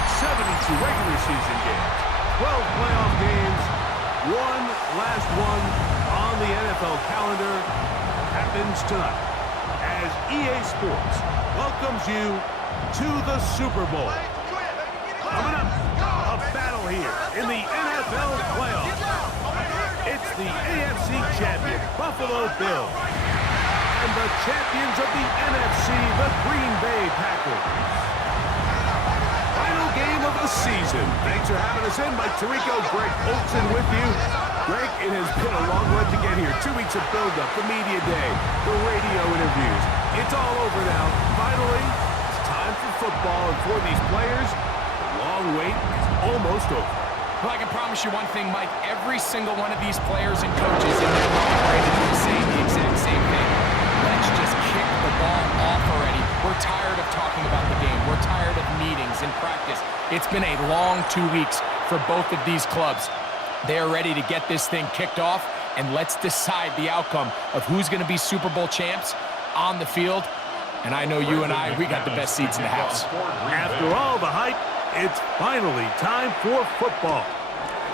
172 regular season games, 12 playoff games, one last one on the NFL calendar happens tonight as EA Sports welcomes you to the Super Bowl. Coming up, a battle here in the NFL playoffs. It's the AFC champion, Buffalo Bills, and the champions of the NFC, the Green Bay Packers. Final game of the season. Thanks for having us in. Mike Tirico, Greg Olsen with you. Greg, it has been a long run to get here. 2 weeks of build-up, the media day, the radio interviews. It's all over now. Finally, it's time for football, and for these players, the long wait is almost over. Well, I can promise you one thing, Mike. Every single one of these players and coaches in their mind ready to say the exact same thing. Let's just kick the ball off already. We're tired of talking about the game. We're tired of meetings and practice. It's been a long 2 weeks for both of these clubs. They're ready to get this thing kicked off, and let's decide the outcome of who's going to be Super Bowl champs on the field. And I know you and I, we got the best seats in the house. After all the hype, it's finally time for football.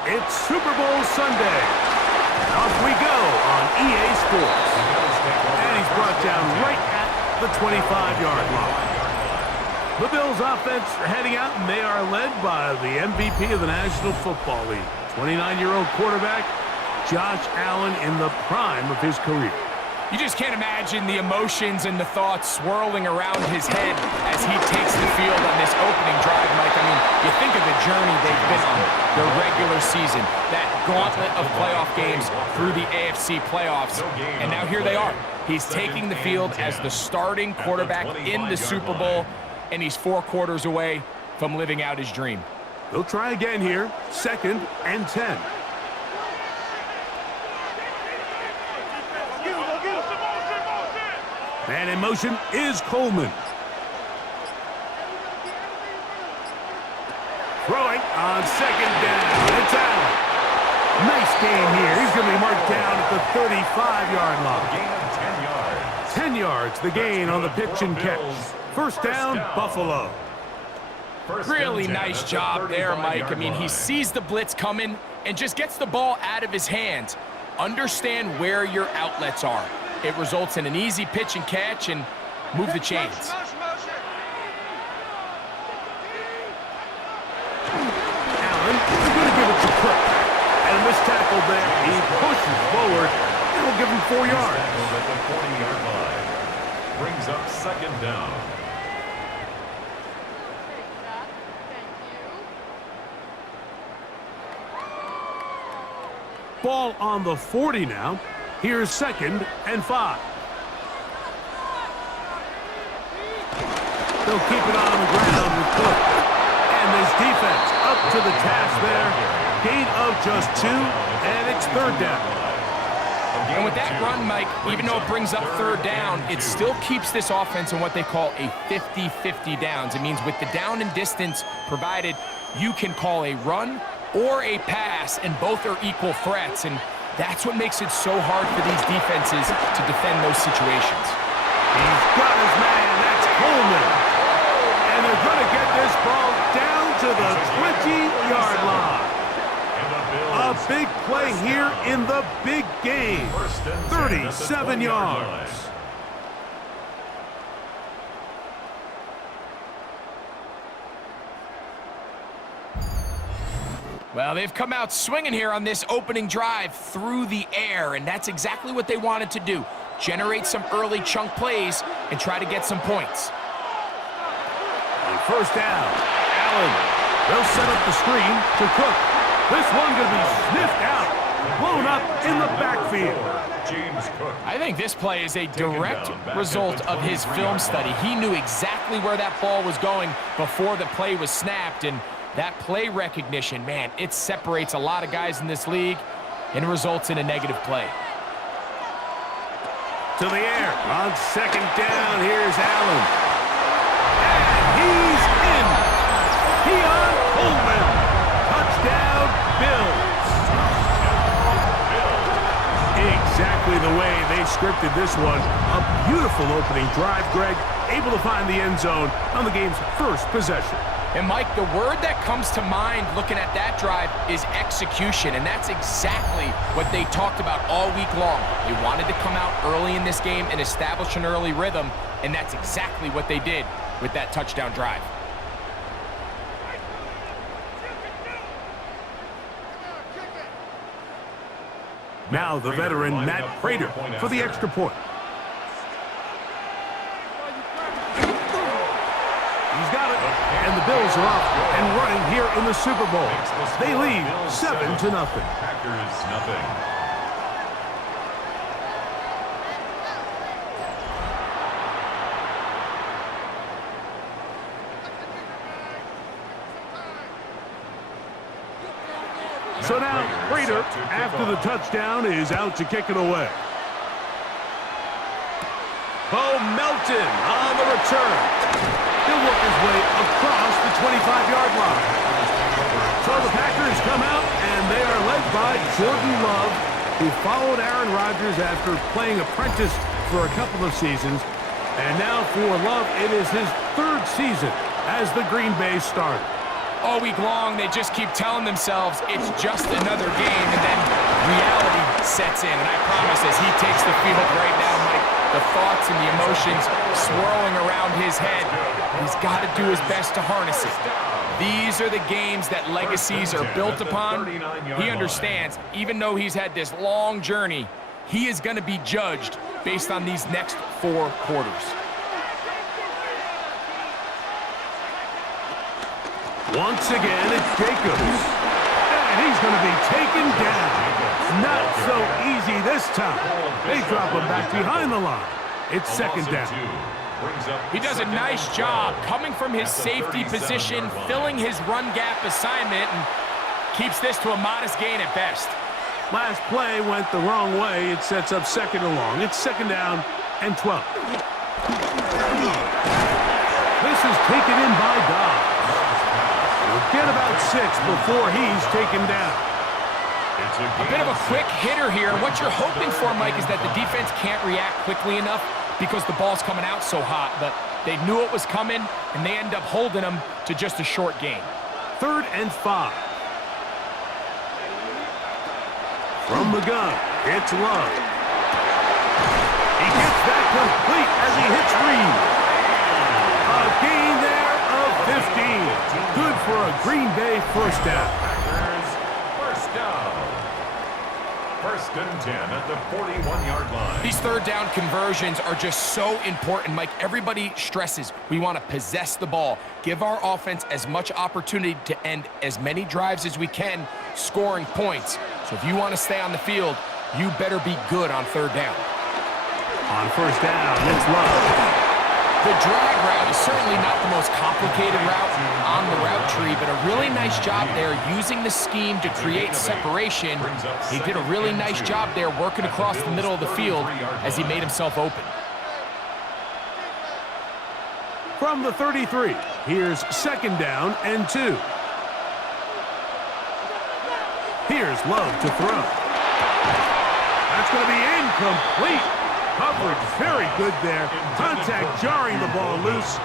It's Super Bowl Sunday. Off we go on EA Sports. And he's brought down right at the 25-yard line. The Bills offense heading out, and they are led by the MVP of the National Football League, 29-year-old quarterback Josh Allen in the prime of his career. You just can't imagine the emotions and the thoughts swirling around his head as he takes the field on this opening drive, Mike. I mean, you think of the journey they've been on, the regular season, that gauntlet of playoff games through the AFC playoffs, and now here they are. He's taking the field as the starting quarterback in the Super Bowl, and he's 4 quarters away from living out his dream. They'll try again here, 2nd and 10. Man in motion is Coleman. Throwing on 2nd down. It's Allen. Nice gain here. He's going to be marked down at the 35-yard line. Gain of 10 yards. 10 yards, the gain on the pitch and catch. First down, Buffalo. Really nice job there, Mike. I mean, he sees the blitz coming and just gets the ball out of his hands. Understand where your outlets are. It results in an easy pitch and catch and move the chains. Allen, they're going to give it to Cook. And a missed tackle there. He pushes forward. It'll give him 4 yards. At the 40-yard line. Brings up 2nd down. Ball on the 40 now. Here's 2nd and 5. They'll keep it on the ground with Cook. And this defense up to the task there. Gain of just 2, and it's 3rd down. And with that run, Mike, even though it brings up 3rd down, it still keeps this offense in what they call a 50-50 downs. It means with the down and distance provided, you can call a run or a pass, and both are equal threats. And that's what makes it so hard for these defenses to defend those situations. He's got his man. That's Coleman. And they're going to get this ball down to the 20-yard line. A big play here in the big game. 37 yards. Well, they've come out swinging here on this opening drive through the air, and that's exactly what they wanted to do. Generate some early chunk plays and try to get some points. And first down, Allen. They'll set up the screen to Cook. This one going to be sniffed out, blown up in the backfield. James Cook. I think this play is a direct result of his film study. He knew exactly where that ball was going before the play was snapped, and that play recognition, man, it separates a lot of guys in this league and results in a negative play. To the air on 2nd down. Here's Allen. And he's in. Keon Coleman. Touchdown, Bills. Exactly the way they scripted this one. A beautiful opening drive, Greg. Able to find the end zone on the game's first possession. And Mike, the word that comes to mind looking at that drive is execution, and that's exactly what they talked about all week long. They wanted to come out early in this game and establish an early rhythm, and that's exactly what they did with that touchdown drive. Now the veteran Matt Prater for the extra point. He's got it, and the Bills are off and running here in the Super Bowl. They lead 7-0. Packers nothing. So now Prater, after the touchdown, is out to kick it away. Bo Melton on the return. He'll work his way across the 25-yard line. So the Packers come out, and they are led by Jordan Love, who followed Aaron Rodgers after playing apprentice for a couple of seasons. And now for Love, it is his third season as the Green Bay starter. All week long, they just keep telling themselves it's just another game, and then reality sets in. And I promise, as he takes the field right now, Mike, the thoughts and the emotions swirling around his head, he's got to do his best to harness it. These are the games that legacies are built upon. He understands, even though he's had this long journey, he is going to be judged based on these next 4 quarters. Once again, it's Jacobs. And he's going to be taken down. Not so easy this time. They drop him back behind the line. It's second down. He does a nice job coming from his safety position, filling his run gap assignment, and keeps this to a modest gain at best. Last play went the wrong way. It sets up second and long. It's second down and 12. This is taken in by Dobbs. We'll get about 6 before he's taken down. A bit of a quick hitter here. And what you're hoping for, Mike, is that the defense can't react quickly enough because the ball's coming out so hot. But they knew it was coming, and they end up holding them to just a short gain. 3rd and 5. From the gun, it's Love. He gets that complete as he hits Reed. A gain there of 15. Good for a Green Bay first down. First down. 1st and 10 at the 41-yard line. These 3rd down conversions are just so important, Mike. Everybody stresses we want to possess the ball, give our offense as much opportunity to end as many drives as we can, scoring points. So if you want to stay on the field, you better be good on 3rd down. On 1st down, it's Love. The drag route is certainly not the most complicated route on the route tree, but a really nice job there using the scheme to create separation. He did a really nice job there working across the middle of the field as he made himself open. From the 33, here's 2nd down and 2. Here's Love to throw. That's going to be incomplete. Coverage very good there. Contact jarring the ball loose.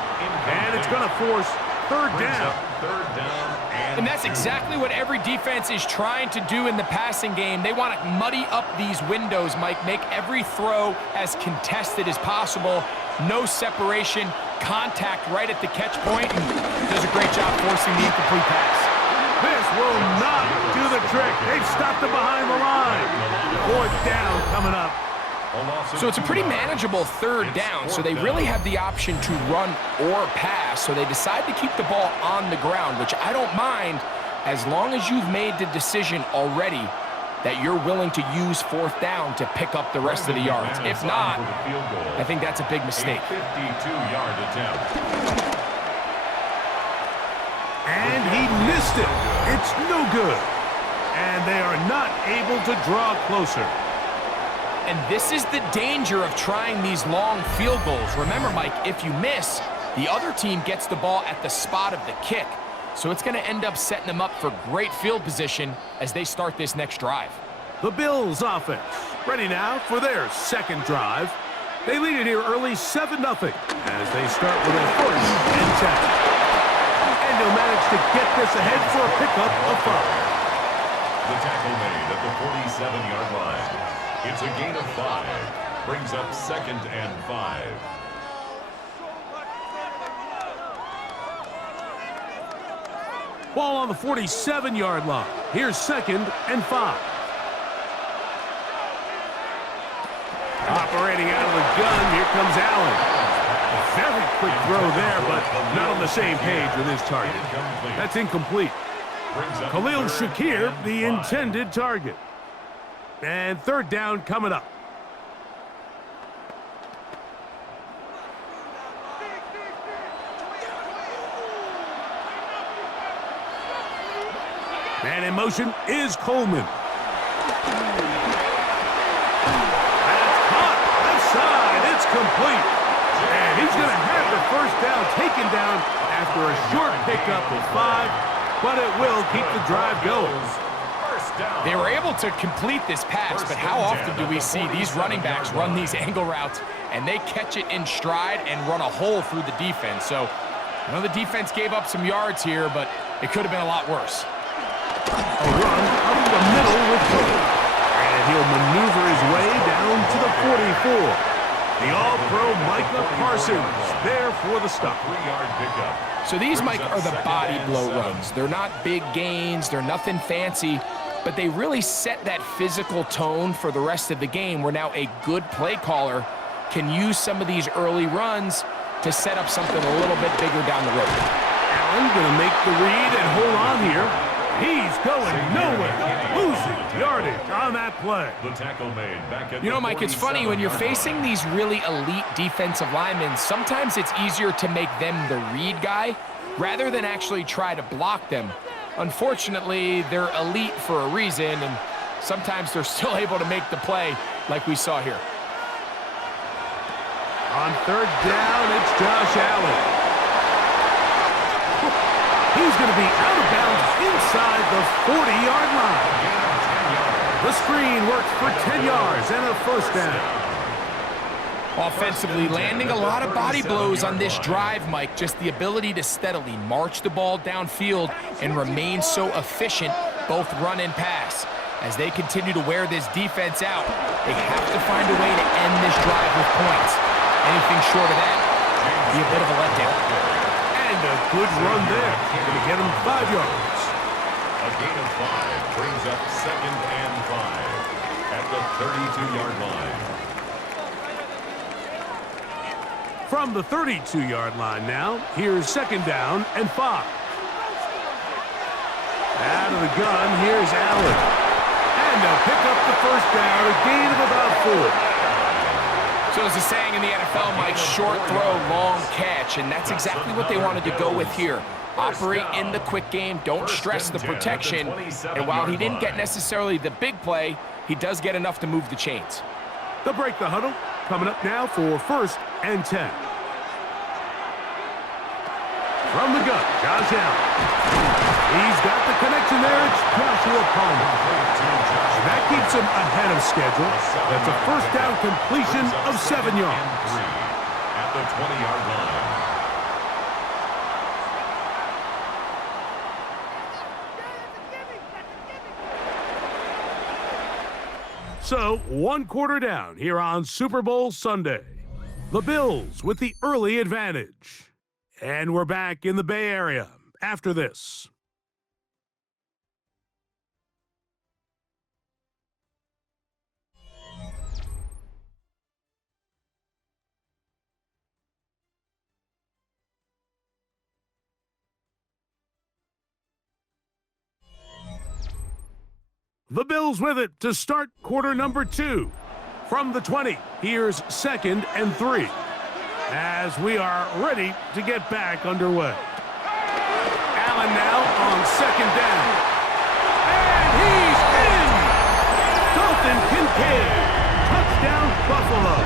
And it's going to force 3rd down. And that's exactly what every defense is trying to do in the passing game. They want to muddy up these windows, Mike, make every throw as contested as possible. No separation, contact right at the catch point, and does a great job forcing the incomplete pass. This will not do the trick. They've stopped him behind the line. 4th down coming up. So it's a pretty manageable 3rd down, so they really have the option to run or pass, so they decide to keep the ball on the ground, which I don't mind as long as you've made the decision already that you're willing to use 4th down to pick up the rest of the yards. If not, I think that's a big mistake. 52-yard attempt. And he missed it. It's no good. And they are not able to draw closer. And this is the danger of trying these long field goals. Remember, Mike, if you miss, the other team gets the ball at the spot of the kick. So it's going to end up setting them up for great field position as they start this next drive. The Bills offense ready now for their 2nd drive. They lead it here early 7-0 as they start with a 1st and 10. And no matter this ahead for a pickup of 5. The tackle made at the 47-yard line. It's a gain of 5. Brings up 2nd and 5. Ball on the 47-yard line. Here's 2nd and 5. Operating out of the gun, here comes Allen. A very quick throw there, but not on the same page with his target. That's incomplete. Khalil Shakir, the intended target. And 3rd down coming up. And in motion is Coleman. It's complete. And he's going to have the 1st down taken down after a short pickup of 5, but it will keep the drive going. They were able to complete this pass, but how often do we see these running backs run these angle routes and they catch it in stride and run a hole through the defense? So, I know the defense gave up some yards here, but it could have been a lot worse. A run up the middle with Coleman. And he'll maneuver his way down to the 44. The All-Pro Micah Parsons there for the stop. 3-yard pickup. So these, Mike, are the body blow runs. They're not big gains. They're nothing fancy, but they really set that physical tone for the rest of the game where now a good play caller can use some of these early runs to set up something a little bit bigger down the road. Allen going to make the read and hold on here. He's going nowhere. Losing yardage on that play. The tackle made back at You know, Mike, it's funny when you're facing these really elite defensive linemen, sometimes it's easier to make them the read guy rather than actually try to block them. Unfortunately, they're elite for a reason, and sometimes they're still able to make the play like we saw here. On 3rd down, it's Josh Allen. He's going to be out of bounds inside the 40-yard line. The screen works for 10 yards and a 1st down. Offensively, landing a lot of body blows on this drive, Mike. Just the ability to steadily march the ball downfield and remain so efficient, both run and pass. As they continue to wear this defense out, they have to find a way to end this drive with points. Anything short of that, be a bit of a letdown. And a good run there. Going to get him 5 yards. A gain of 5 brings up 2nd and 5 at the 32-yard line. From the 32-yard line now, here's 2nd down and 5. Out of the gun, here's Allen. And they'll pick up the 1st down, a gain of about 4. So as the saying in the NFL, Mike, short throw, long catch, and that's exactly what they wanted to go with here. Operate in the quick game, don't stress the protection, and while he didn't get necessarily the big play, he does get enough to move the chains. They'll break the huddle, coming up now for 1st and 10. From the gun, Josh Allen. He's got the connection there, it's Joshua Palmer. That keeps him ahead of schedule. That's a 1st down completion of 7 yards. At the 20-yard line. So, 1 quarter down here on Super Bowl Sunday. The Bills with the early advantage. And we're back in the Bay Area after this. The Bills with it to start quarter number 2. From the 20, here's 2nd and 3. As we are ready to get back underway. Allen now on 2nd down. And he's in! Dalton Kincaid. Touchdown, Buffalo.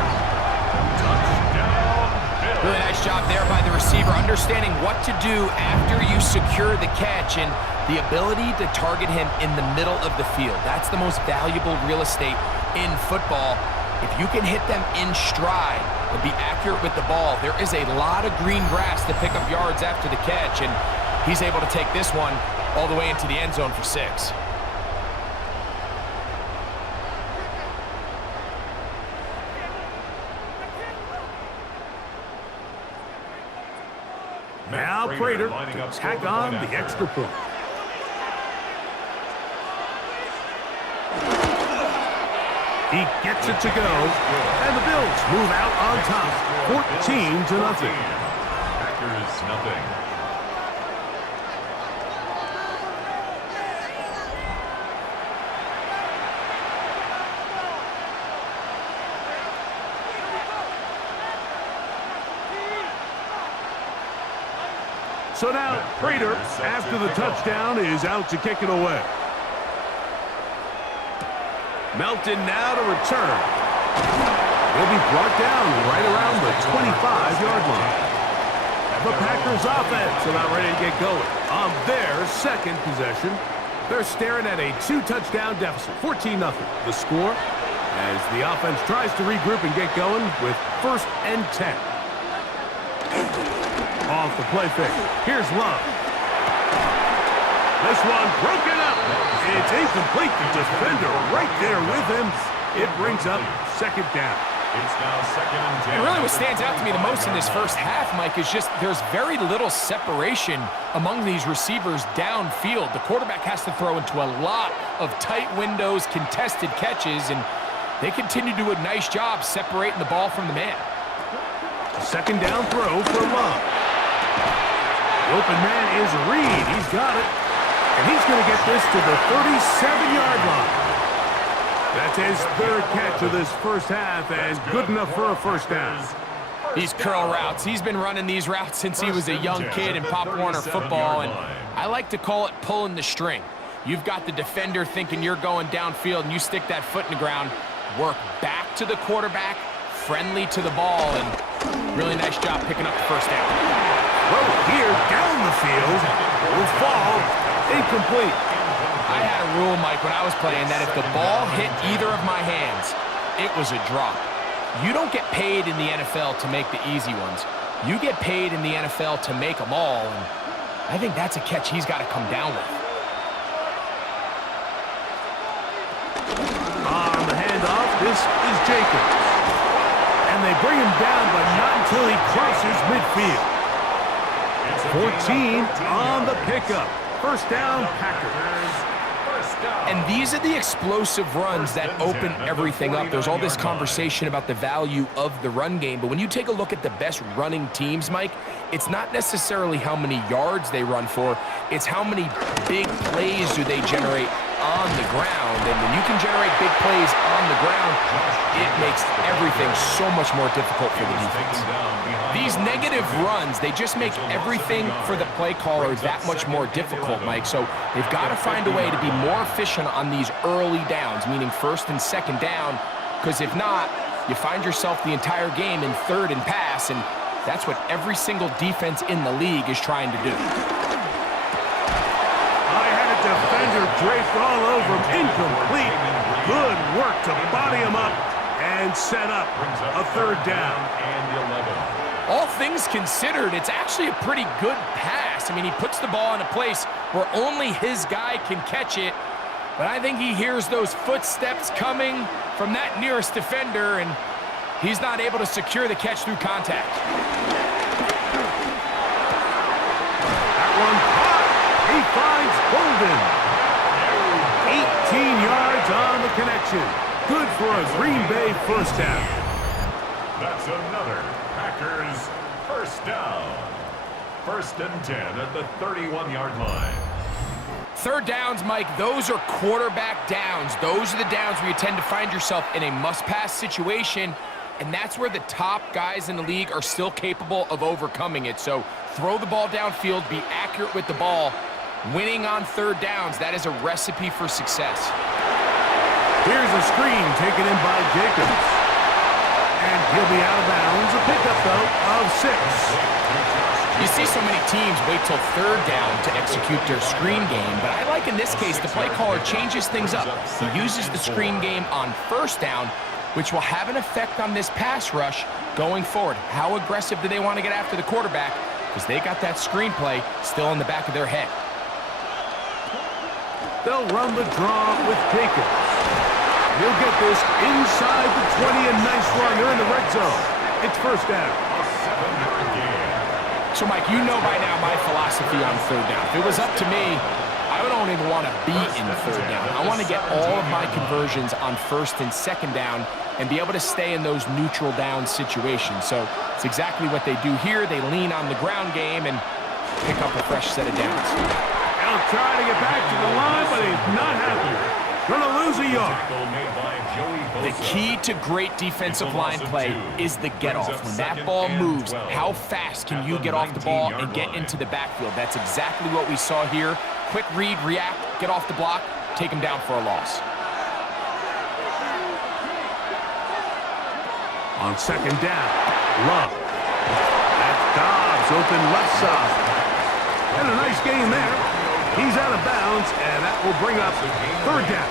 Really nice job there by the receiver, understanding what to do after you secure the catch and the ability to target him in the middle of the field. That's the most valuable real estate in football. If you can hit them in stride and be accurate with the ball, there is a lot of green grass to pick up yards after the catch. And He's able to take this one all the way into the end zone for 6. Now Prater to tack on the extra point. He gets it to go, and the Bills move out on top, 14-0. Packers nothing. So now Prater, after the touchdown, is out to kick it away. Melton now to return. He'll be brought down right around the 25-yard line. The Packers offense about ready to get going on their second possession. They're staring at a 2-touchdown deficit, 14-0. The score as the offense tries to regroup and get going with 1st and 10. Off the play fake. Here's Love. This one broken up. It's incomplete. The defender right there with him. It brings up 2nd down. It's now 2nd and 10. And really what stands out to me the most in this first half, Mike, is just there's very little separation among these receivers downfield. The quarterback has to throw into a lot of tight windows, contested catches, and they continue to do a nice job separating the ball from the man. 2nd down throw for Love. The open man is Reed. He's got it. And he's going to get this to the 37-yard line. That's his 3rd catch of this first half, and good enough for a 1st down. These curl routes, he's been running these routes since he was a young kid in Pop Warner football, and I like to call it pulling the string. You've got the defender thinking you're going downfield, and you stick that foot in the ground, work back to the quarterback, friendly to the ball, and really nice job picking up the 1st down. Throw here down the field will fall incomplete. I had a rule, Mike, when I was playing that if the ball hit either of my hands, it was a drop. You don't get paid in the NFL to make the easy ones. You get paid in the NFL to make them all, and I think that's a catch he's got to come down with. On the handoff, this is Jacobs. And they bring him down, but not until he crosses midfield. 14 on the pickup. 1st down, Packers. And these are the explosive runs that open everything up. There's all this conversation about the value of the run game, but when you take a look at the best running teams, Mike, it's not necessarily how many yards they run for, it's how many big plays do they generate on the ground. And when you can generate big plays on the ground, it makes everything so much more difficult for the defense. These negative runs, they just make everything for the play caller that much more difficult, Mike. So they've got to find a way to be more efficient on these early downs, meaning 1st and 2nd down, because if not, you find yourself the entire game in 3rd and pass, and that's what every single defense in the league is trying to do. Defender draped all over him. Incomplete. Good work to body him up and set up a 3rd down. All things considered, it's actually a pretty good pass. I mean, he puts the ball in a place where only his guy can catch it, but I think he hears those footsteps coming from that nearest defender, and he's not able to secure the catch through contact. That one caught. He finds Golden. 18 yards on the connection. Good for a Green Bay 1st down. That's another Packers 1st down. 1st and 10 at the 31-yard line. 3rd downs, Mike, those are quarterback downs. Those are the downs where you tend to find yourself in a must-pass situation, and that's where the top guys in the league are still capable of overcoming it. So throw the ball downfield, be accurate with the ball. Winning on 3rd downs, that is a recipe for success. Here's a screen taken in by Jacobs. And he'll be out of bounds. A pickup, though, of 6. You see so many teams wait till 3rd down to execute their screen game, but I like in this case the play caller changes things up. He uses the screen game on 1st down, which will have an effect on this pass rush going forward. How aggressive do they want to get after the quarterback? because they got that screenplay still in the back of their head. They'll run the draw with Jacobs. He'll get this inside the 20, and nice run. They're in the red zone. It's first down. So, Mike, you know by now my philosophy on third down. If it was up to me, I don't even want to be in third down. I want to get all of my conversions on first and second down and be able to stay in those neutral down situations. So it's exactly what they do here. They lean on the ground game and pick up a fresh set of downs. He'll try to get back to the line, but he's not happy. Gonna lose a yard. The key to great defensive line play is the get-off. When that ball moves, how fast can you get off the ball and get into the backfield? That's exactly what we saw here. Quick read, react, get off the block, take him down for a loss. On second down, Love. That's Dobbs open left side. And a nice gain there. He's out of bounds, and that will bring up third down.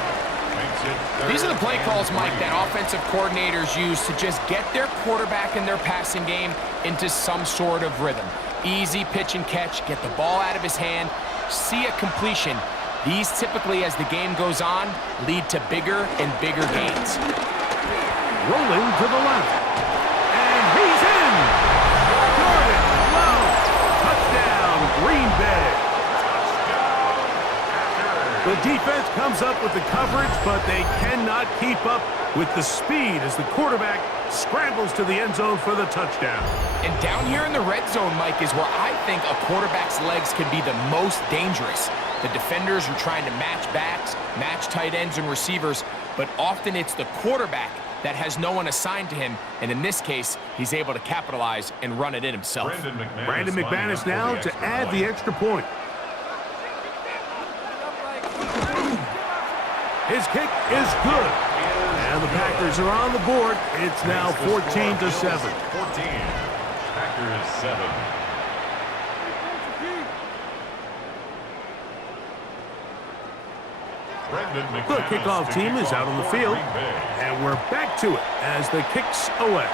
These are the play calls, Mike, that offensive coordinators use to just get their quarterback and their passing game into some sort of rhythm. Easy pitch and catch, get the ball out of his hand, see a completion. These typically, as the game goes on, lead to bigger and bigger gains. Rolling to the left. And he's in! Jordan Love! Touchdown, Green Bay! The defense comes up with the coverage, but they cannot keep up with the speed as the quarterback scrambles to the end zone for the touchdown. And down here in the red zone, Mike, is where I think a quarterback's legs can be the most dangerous. The defenders are trying to match backs, match tight ends and receivers, but often it's the quarterback that has no one assigned to him, and in this case, he's able to capitalize and run it in himself. Brandon McManus now to add the extra point. His kick is good. And the Packers are on the board. It's now 14-7. 14. Packers 7. The kickoff team is out on the field. And we're back to it as the kick's away.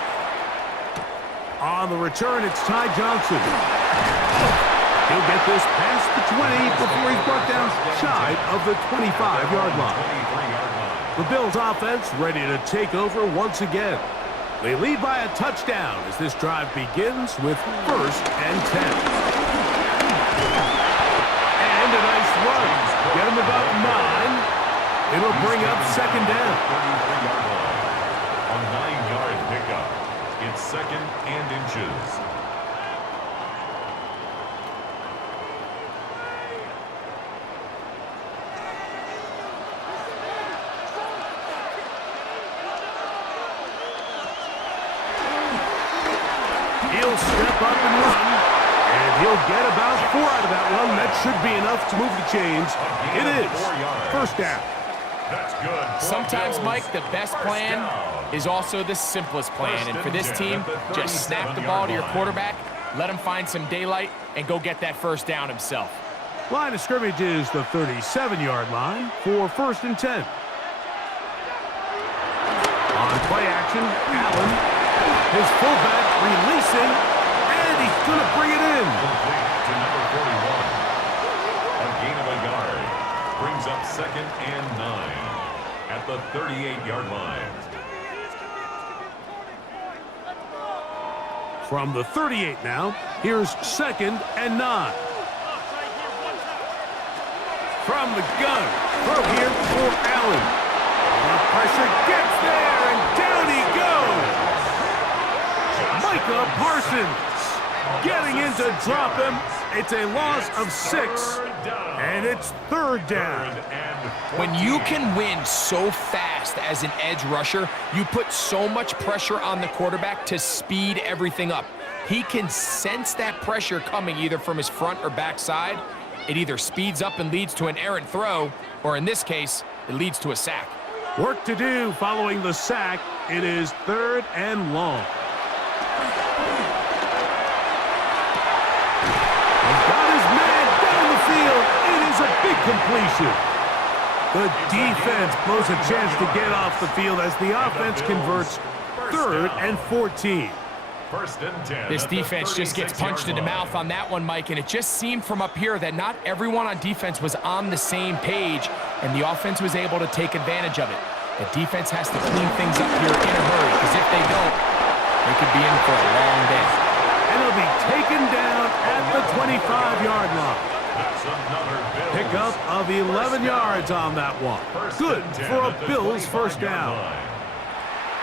On the return, it's Ty Johnson. He'll get this past the 20 before he's brought down shy of the 25-yard line. The Bills offense ready to take over once again. They lead by a touchdown as this drive begins with first and 10. And a nice run. Get him about 9. It'll bring up second down. A 9-yard pickup. It's second and inches. He'll step up and run, and he'll get about 4 out of that run. That should be enough to move the chains. It is first down. That's good. Sometimes, Mike, the best plan is also the simplest plan. And for this team, just snap the ball to your quarterback, let him find some daylight, and go get that first down himself. Line of scrimmage is the 37-yard line for first and 10. On play action, Allen. His fullback releasing, and he's going to bring it in. Complete to number 41. A gain of a yard. Brings up second and 9 at the 38-yard line. From the 38 now, here's second and 9. From the gun, throw here for Allen. The pressure gets there, and down he goes. Micah Parsons getting in to drop him. It's a loss of 6, and it's third down. When you can win so fast as an edge rusher, you put so much pressure on the quarterback to speed everything up. He can sense that pressure coming either from his front or back side. It either speeds up and leads to an errant throw, or in this case, it leads to a sack. Work to do following the sack. It is third and long. He's got his man down the field. It is a big completion. The defense blows a chance to get off the field as the offense converts third and 14. First and 10. This defense just gets punched in the mouth on that one, Mike, and it just seemed from up here that not everyone on defense was on the same page, and the offense was able to take advantage of it. The defense has to clean things up here in a hurry, because if they don't, they could be in for a long day. And he'll be taken down at the 25-yard line. That's another Bills. Pickup of 11 yards on that one. Good for a Bills first down.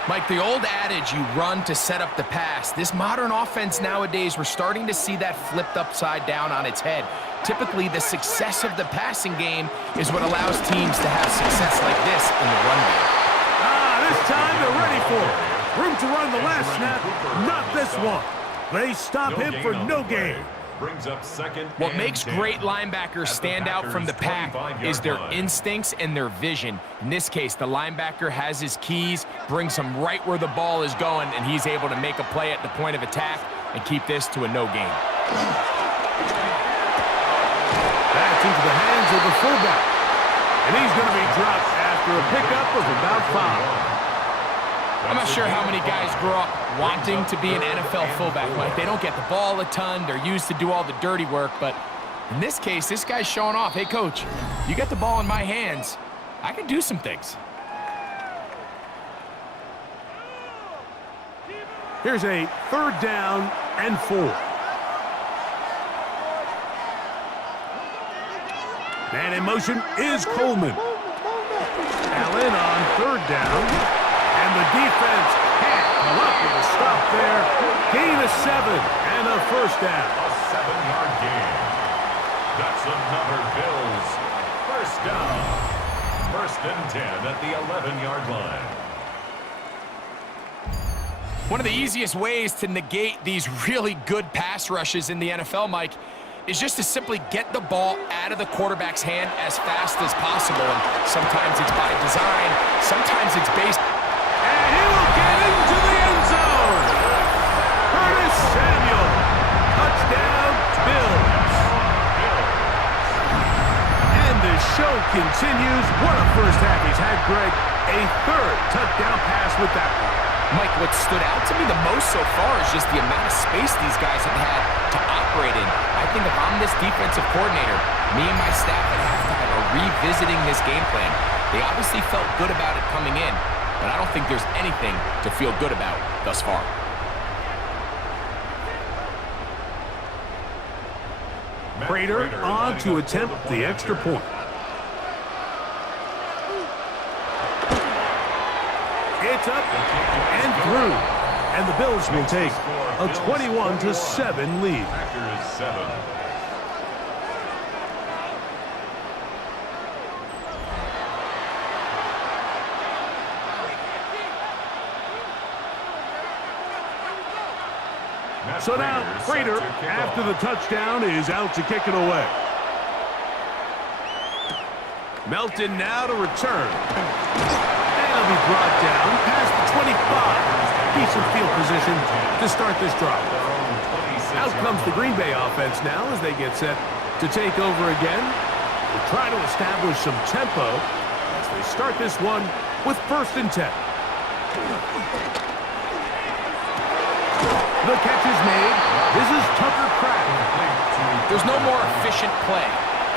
Mike, the old adage, you run to set up the pass. This modern offense nowadays, we're starting to see that flipped upside down on its head. Typically, the success of the passing game is what allows teams to have success like this in the run game. This time they're ready for it. Room to run the last snap, not this one. They stop him for no gain. Brings up second. What makes great linebackers stand out from the pack is their instincts and their vision. In this case, the linebacker has his keys, brings him right where the ball is going, and he's able to make a play at the point of attack and keep this to a no gain. That's into the hands of the fullback. And he's going to be dropped after a pickup of about 5. I'm not sure how many guys grow up wanting to be an NFL fullback, Mike. They don't get the ball a ton. They're used to do all the dirty work. But in this case, this guy's showing off. Hey, coach, you get the ball in my hands. I can do some things. Here's a 3rd down and 4. Man in motion is Coleman. Allen on 3rd down. And the defense can't come up with a stop there. Gain of 7 and a first down. A 7-yard gain. That's another Bills first down. 1st and 10 at the 11-yard line. One of the easiest ways to negate these really good pass rushes in the NFL, Mike, is just to simply get the ball out of the quarterback's hand as fast as possible. And sometimes it's by design, sometimes it's based. And he will get into the end zone. Curtis Samuel. Touchdown, Bills. And the show continues. What a first half he's had, Greg. A 3rd touchdown pass with that one. Mike, what stood out to me the most so far is just the amount of space these guys have had to operate in. I think if I'm this defensive coordinator, me and my staff at halftime are revisiting this game plan. They obviously felt good about it coming in, but I don't think there's anything to feel good about thus far. Prater on to attempt the extra point. It's up and through. And the Bills will take a 21-7 lead. Packers 7. So now Prater, after the touchdown, is out to kick it away. Melton now to return. And he'll be brought down past the 25. Decent field position to start this drive. Out comes the Green Bay offense now as they get set to take over again. They try to establish some tempo as they start this one with 1st and 10. The catch is made. This is Tucker Kraft. There's no more efficient play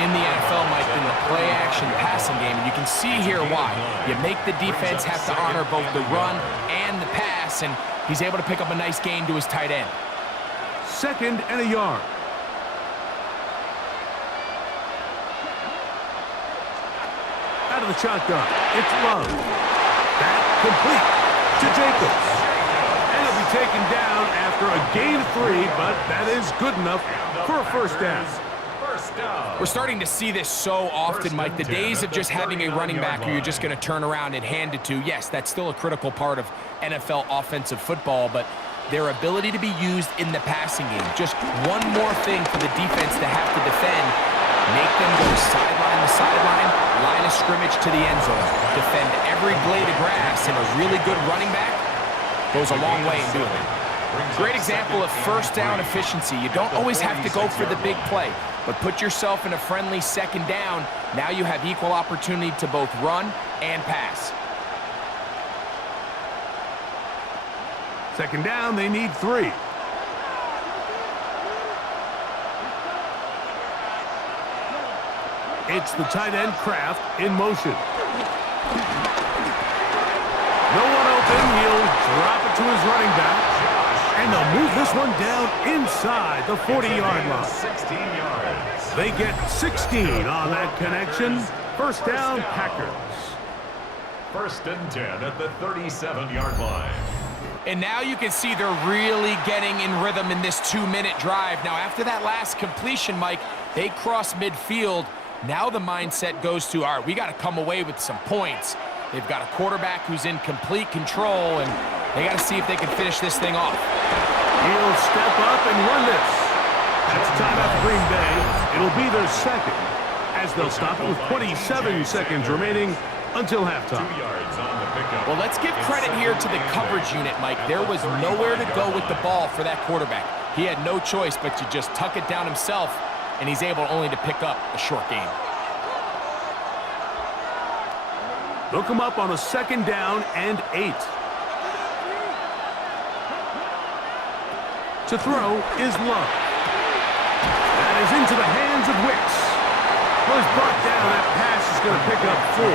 in the NFL, Mike, than the play-action passing game. And you can see here why. You make the defense have to honor both the run and the pass, and he's able to pick up a nice gain to his tight end. 2nd and a yard. Out of the shotgun. It's Love. That complete to Jacobs. And he'll be taken down after a gain of 3, but that is good enough for a first down. We're starting to see this so often, Mike. The days of just having a running back who you're just going to turn around and hand it to, yes, that's still a critical part of NFL offensive football, but their ability to be used in the passing game, just one more thing for the defense to have to defend, make them go sideline to sideline, line of scrimmage to the end zone, defend every blade of grass, and a really good running back goes a long way in doing it. Great example of first down efficiency. You don't always have to go for the big play, but put yourself in a friendly 2nd down. Now you have equal opportunity to both run and pass. Second down, they need 3. It's the tight end Kraft in motion. No one open. He'll drop it to his running back. And they'll move this one down inside the 40-yard line. 16 yards. They get 16 on that connection. First down, Packers. First and 10 at the 37-yard line. And now you can see they're really getting in rhythm in this 2-minute drive. Now, after that last completion, Mike, they cross midfield. Now the mindset goes to, all right, we got to come away with some points. They've got a quarterback who's in complete control, and they got to see if they can finish this thing off. He'll step up and run this. That's a timeout for Green Bay. It'll be their second, as they'll stop it with 27 seconds remaining until halftime. 2 yards on the pickup. Well, let's give credit here to the coverage unit, Mike. There was nowhere to go with the ball for that quarterback. He had no choice but to just tuck it down himself, and he's able only to pick up a short gain. Look him up on a second down and 8. To throw is Love. That is into the hands of Wicks. Well, he's brought down. That pass is going to pick up 4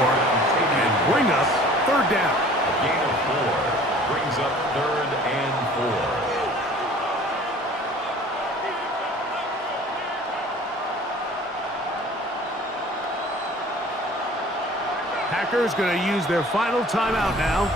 and bring up third down. A gain of 4 brings up third and 4. Packers going to use their final timeout now.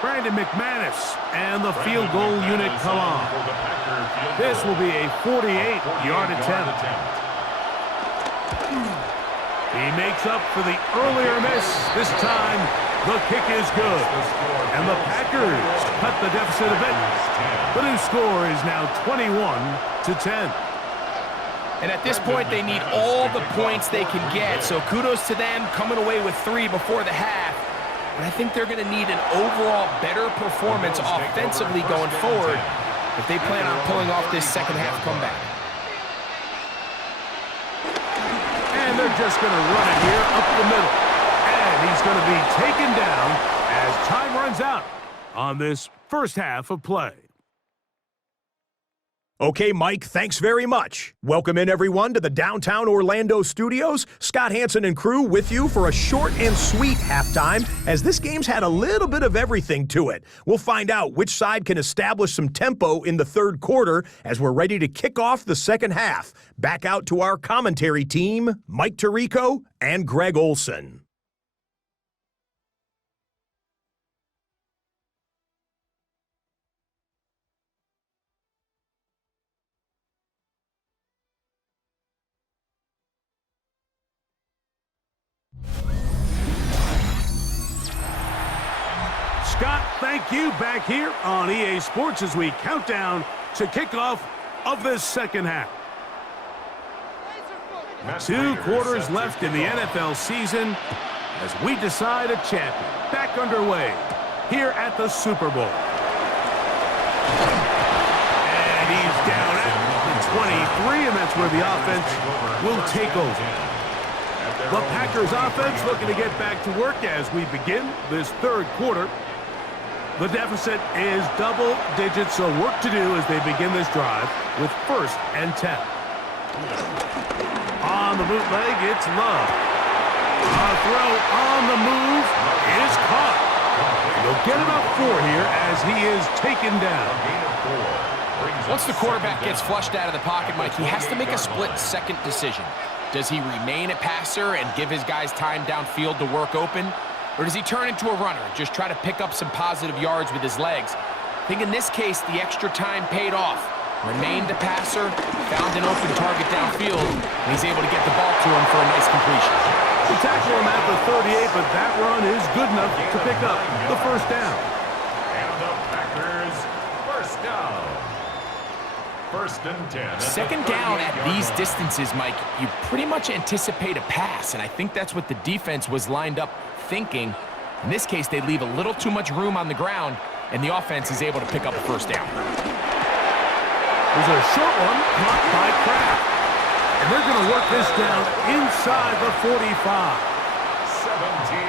Brandon McManus and the field goal unit come on. This will be a 48-yard attempt. He makes up for the earlier miss. This time, the kick is good. And the Packers cut the deficit a bit. The new score is now 21-10. And at this point, they need all the points they can get. So kudos to them coming away with 3 before the half. But I think they're going to need an overall better performance offensively going forward if they plan on pulling off this second half comeback. And they're just going to run it here up the middle. And he's going to be taken down as time runs out on this first half of play. Okay, Mike, thanks very much. Welcome in, everyone, to the downtown Orlando studios. Scott Hansen and crew with you for a short and sweet halftime, as this game's had a little bit of everything to it. We'll find out which side can establish some tempo in the third quarter as we're ready to kick off the second half. Back out to our commentary team, Mike Tirico and Greg Olson. Scott, thank you. Back here on EA Sports as we count down to kickoff of this second half. 2 quarters left in the NFL season as we decide a champion. Back underway here at the Super Bowl. And he's down at the 23, and that's where the offense will take over. The Packers offense looking to get back to work as we begin this third quarter. The deficit is double digits, so work to do as they begin this drive with first and 10. On the bootleg, it's Love. A throw on the move is caught. They'll get about 4 here as he is taken down. Once the quarterback gets flushed out of the pocket, Mike, he has to make a split-second decision. Does he remain a passer and give his guys time downfield to work open? Or does he turn into a runner, just try to pick up some positive yards with his legs? I think in this case, the extra time paid off. Remained a passer, found an open target downfield, and he's able to get the ball to him for a nice completion. They tackle him at the 38, but that run is good enough to pick up the first down. And the Packers, first down. First and 10. Second down at these distances, Mike, you pretty much anticipate a pass, and I think that's what the defense was lined up thinking. In this case, they leave a little too much room on the ground, and the offense is able to pick up a first down. There's a short one blocked by Kraft. And they're going to work this down inside the 45.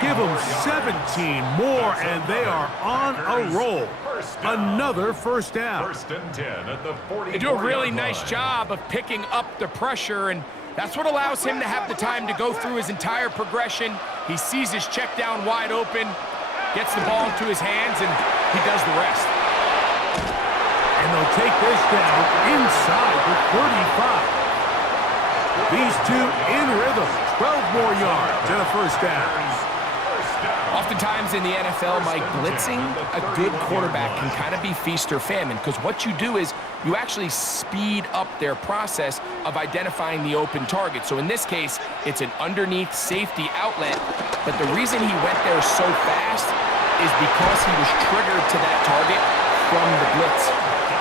Give them 17 more, and they are on a roll. Another first down. First and 10 at the 40. They do a really nice job of picking up the pressure, and that's what allows him to have the time to go through his entire progression. He sees his check down wide open, gets the ball into his hands, and he does the rest. And they'll take this down inside the 35. These two in rhythm. 12 more yards and a first down. Oftentimes in the NFL, Mike, blitzing a good quarterback can kind of be feast or famine, because what you do is you actually speed up their process of identifying the open target. So in this case, it's an underneath safety outlet, but the reason he went there so fast is because he was triggered to that target from the blitz.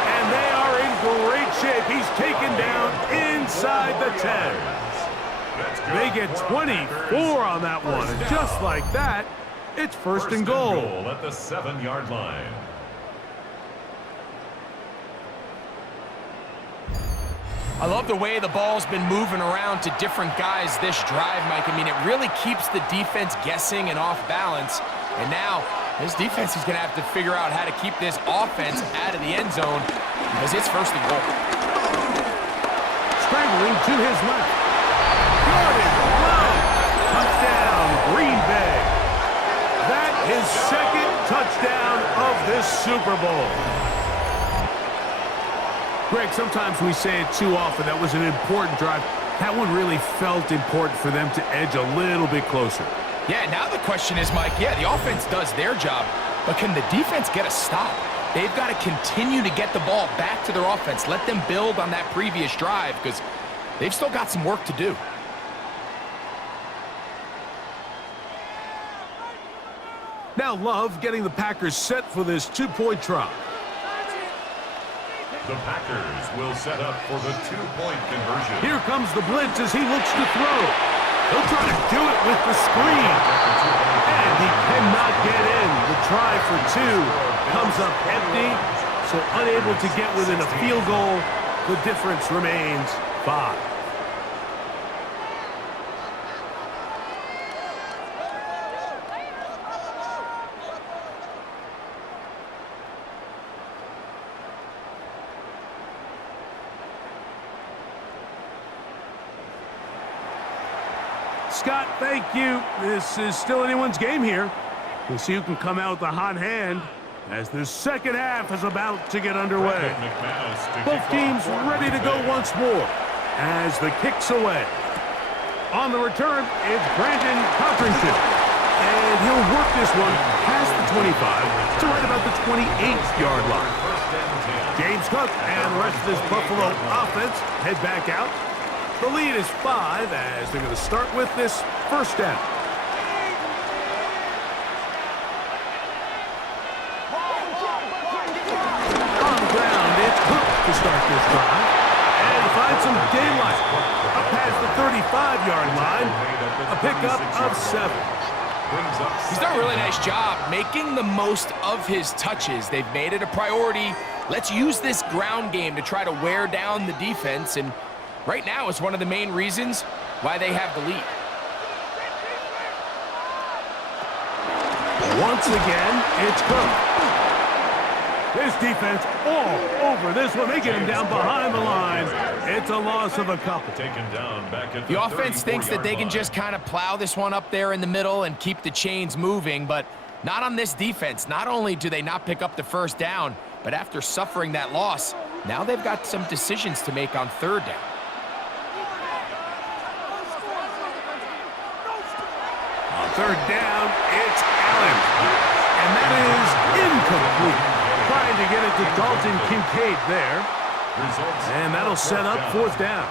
And they are in great shape. He's taken down inside the 10. They get 24 on that one, and just like that, it's first and goal. At the 7-yard line. I love the way the ball's been moving around to different guys this drive, Mike. I mean, it really keeps the defense guessing and off balance. And now, this defense is going to have to figure out how to keep this offense out of the end zone, because it's first and goal. Scrambling to his left. Gordon, touchdown, Green Bay. That is second touchdown of this Super Bowl. Greg, sometimes we say it too often. That was an important drive. That one really felt important for them to edge a little bit closer. Yeah, now the question is, Mike, yeah, the offense does their job, but can the defense get a stop? They've got to continue to get the ball back to their offense. Let them build on that previous drive, because they've still got some work to do. Now Love getting the Packers set for this two-point try. The Packers will set up for the two-point conversion. Here comes the blitz as he looks to throw. He'll try to do it with the screen. And he cannot get in. The try for two comes up empty, so unable to get within a field goal. The difference remains 5. Scott, thank you. This is still anyone's game here. We'll see who can come out with a hot hand as the second half is about to get underway. Both teams ready to go once more as the kick's away. On the return, it's Brandon Cotrington. And he'll work this one past the 25 to right about the 28-yard line. James Cook and the rest of this Buffalo offense head back out. The lead is 5 as they're going to start with this first down. On the ground, it's Cook to start this drive. And find some daylight. Up past the 35-yard line. A pickup of 7. He's done a really nice job making the most of his touches. They've made it a priority. Let's use this ground game to try to wear down the defense, and right now it's one of the main reasons why they have the lead. Once again, it's Cook. This defense all over this one. They get him down behind the line. It's a loss of a couple. Taken down back at the offense thinks that they can just kind of plow this one up there in the middle and keep the chains moving, but not on this defense. Not only do they not pick up the first down, but after suffering that loss, now they've got some decisions to make on third down. On third down, it's Allen. And that is incomplete. Trying to get it to Dalton Kincaid there. And that'll set up fourth down.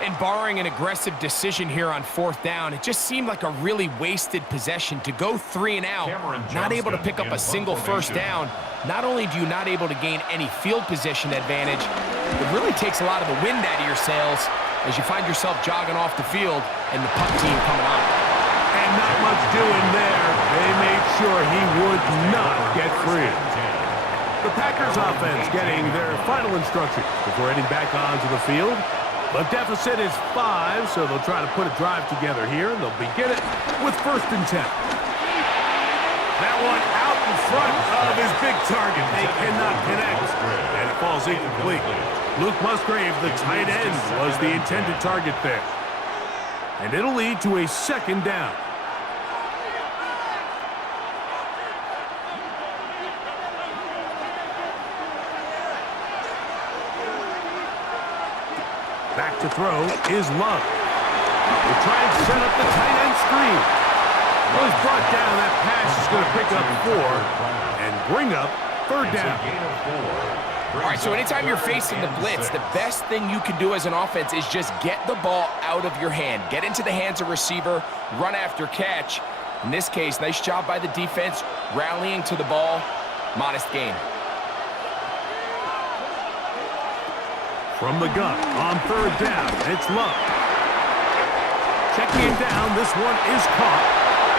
And barring an aggressive decision here on fourth down, it just seemed like a really wasted possession to go 3 and out, not able to pick up a single first down. Not only do you not able to gain any field position advantage, it really takes a lot of the wind out of your sails as you find yourself jogging off the field and the punt team coming on. And not much doing there. They made sure he would not get free. The Packers offense getting their final instructions before heading back onto the field. The deficit is 5, so they'll try to put a drive together here, and they'll begin it with 1st and 10. That one out in front of his big target. They cannot connect, and it falls incomplete. Luke Musgrave, the tight end, was the intended target there. And it'll lead to a 2nd down. Back to throw is Love. They try and set up the tight end screen. Well, he's brought down. That pass is going to pick up 4 and bring up 3rd down. All right, so anytime you're facing the blitz, the best thing you can do as an offense is just get the ball out of your hand. Get into the hands of receiver, run after catch. In this case, nice job by the defense, rallying to the ball. Modest gain. From the gun on 3rd down, it's Love. Checking him down, this one is caught.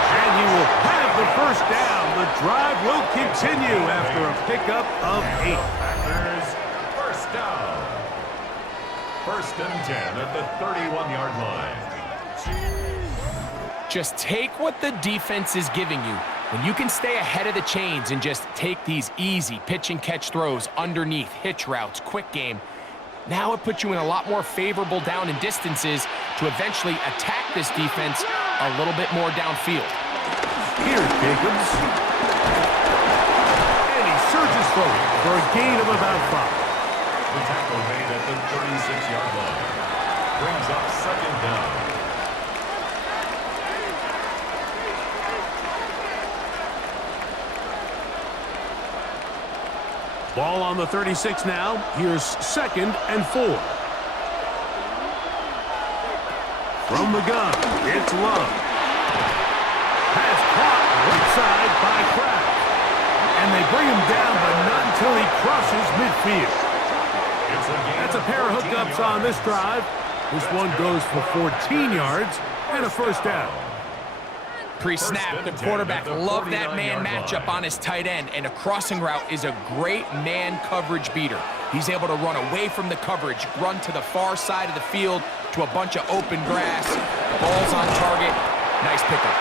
And he will have the 1st down. The drive will continue after a pickup of 8. Packers, 1st down. 1st and 10 at the 31-yard line. Just take what the defense is giving you. When you can stay ahead of the chains and just take these easy pitch and catch throws underneath, hitch routes, quick game, now it puts you in a lot more favorable down and distances to eventually attack this defense a little bit more downfield. Here's Jacobs. And he surges forward for a gain of about 5. The tackle made at the 36-yard line. Brings up 2nd down. Ball on the 36 now. Here's 2nd and 4. From the gun, it's Love. Pass caught right side by Kraft. And they bring him down, but not until he crosses midfield. That's a pair of hookups on this drive. This one goes for 14 yards and a 1st down. Pre-snap, the quarterback loved that man matchup on his tight end, and a crossing route is a great man coverage beater. He's able to run away from the coverage, run to the far side of the field to a bunch of open grass. Ball's on target. Nice pickup.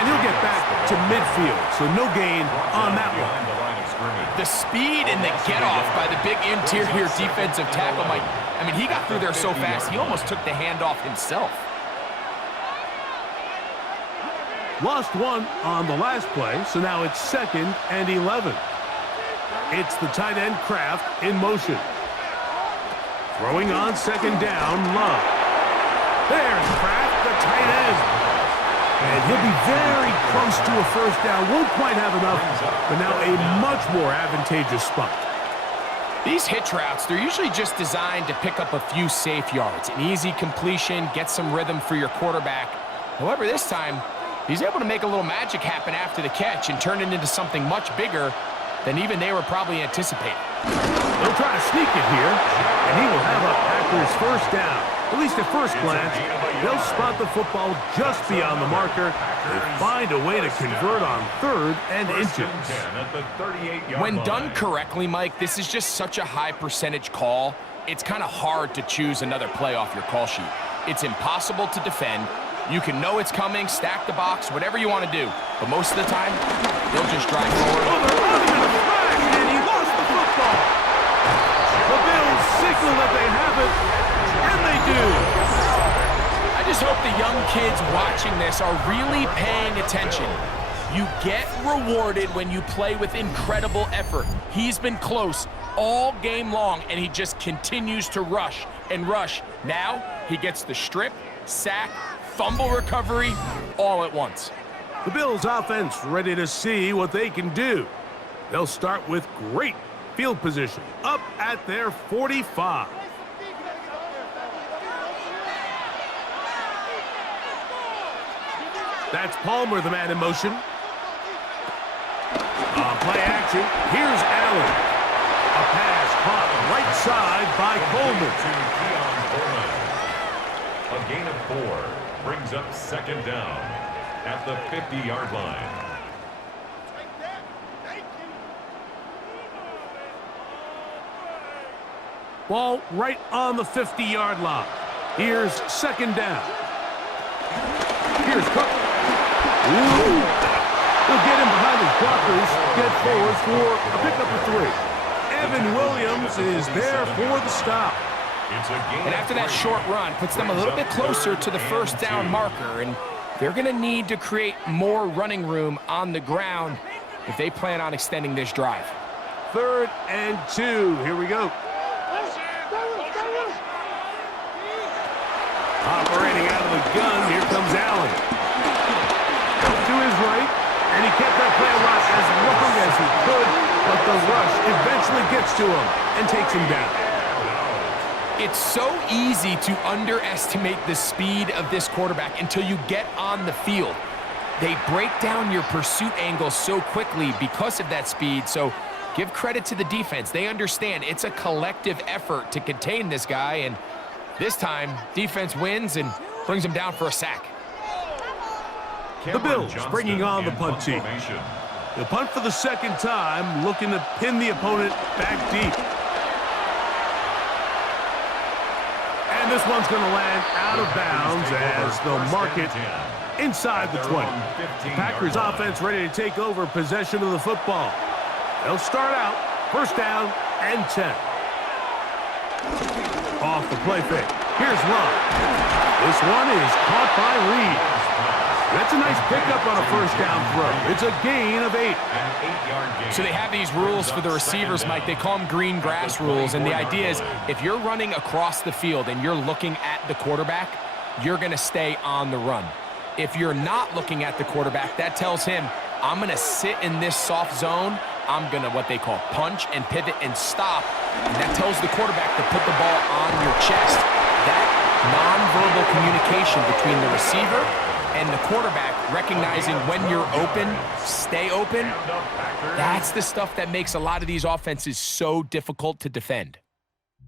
And he'll get back to midfield, so no gain on that one. The speed and the get-off by the big interior defensive tackle, Mike. I mean, he got through there so fast, he almost took the handoff himself. Lost 1 on the last play, so now it's 2nd and 11. It's the tight end Kraft in motion. Throwing on 2nd down, Love. There's Kraft, the tight end. And he'll be very close to a 1st down. Won't quite have enough, but now a much more advantageous spot. These hitch routes, they're usually just designed to pick up a few safe yards. An easy completion, get some rhythm for your quarterback. However, this time, he's able to make a little magic happen after the catch and turn it into something much bigger than even they were probably anticipating. They'll try to sneak it here, and he will have a Packers 1st down. At least at first glance, they'll spot the football just beyond the marker. They find a way to convert on 3rd and inches. When done correctly, Mike, this is just such a high percentage call. It's kind of hard to choose another play off your call sheet. It's impossible to defend. You can know it's coming, stack the box, whatever you want to do. But most of the time, they'll just drive forward. Oh, they're running in a flash, and he lost the football. The Bills signal that they have it, and they do. I just hope the young kids watching this are really paying attention. You get rewarded when you play with incredible effort. He's been close all game long, and he just continues to rush and rush. Now, he gets the strip, sack, fumble recovery, all at once. The Bills offense ready to see what they can do. They'll start with great field position up at their 45. That's Palmer, the man in motion. Play action. Here's Allen. A pass caught right side by Coleman. A gain of 4 brings up 2nd down. at the 50-yard line. Ball right on the 50-yard line. Here's second down. Here's Cook. Ooh. He'll get him behind his blockers, get forward for a pickup of 3. Evan Williams is there for the stop. And after that short run, puts them a little bit closer to the first down marker, and they're going to need to create more running room on the ground if they plan on extending this drive. 3rd and 2. Here we go. Operating out of the gun, here comes Allen. To his right, and he kept that play alive as long as he could, but the rush eventually gets to him and takes him down. It's so easy to underestimate the speed of this quarterback until you get on the field. They break down your pursuit angle so quickly because of that speed, so give credit to the defense. They understand it's a collective effort to contain this guy, and this time, defense wins and brings him down for a sack. The Bills bringing on the punt team. The punt for the second time, looking to pin the opponent back deep. And this one's going to land out of bounds as they'll mark it inside the 20. The Packers offense ready to take over possession of the football. They'll start out first down and 10. Off the play fake. Here's Love. This one is caught by Reed. That's a nice pickup on a first down throw. It's a gain of 8. So they have these rules for the receivers, Mike. They call them green grass rules, and the idea is if you're running across the field and you're looking at the quarterback, you're going to stay on the run. If you're not looking at the quarterback, that tells him, I'm going to sit in this soft zone. I'm going to what they call punch and pivot and stop. And that tells the quarterback to put the ball on your chest. That nonverbal communication between the receiver and the quarterback, recognizing when you're open, stay open, that's the stuff that makes a lot of these offenses so difficult to defend.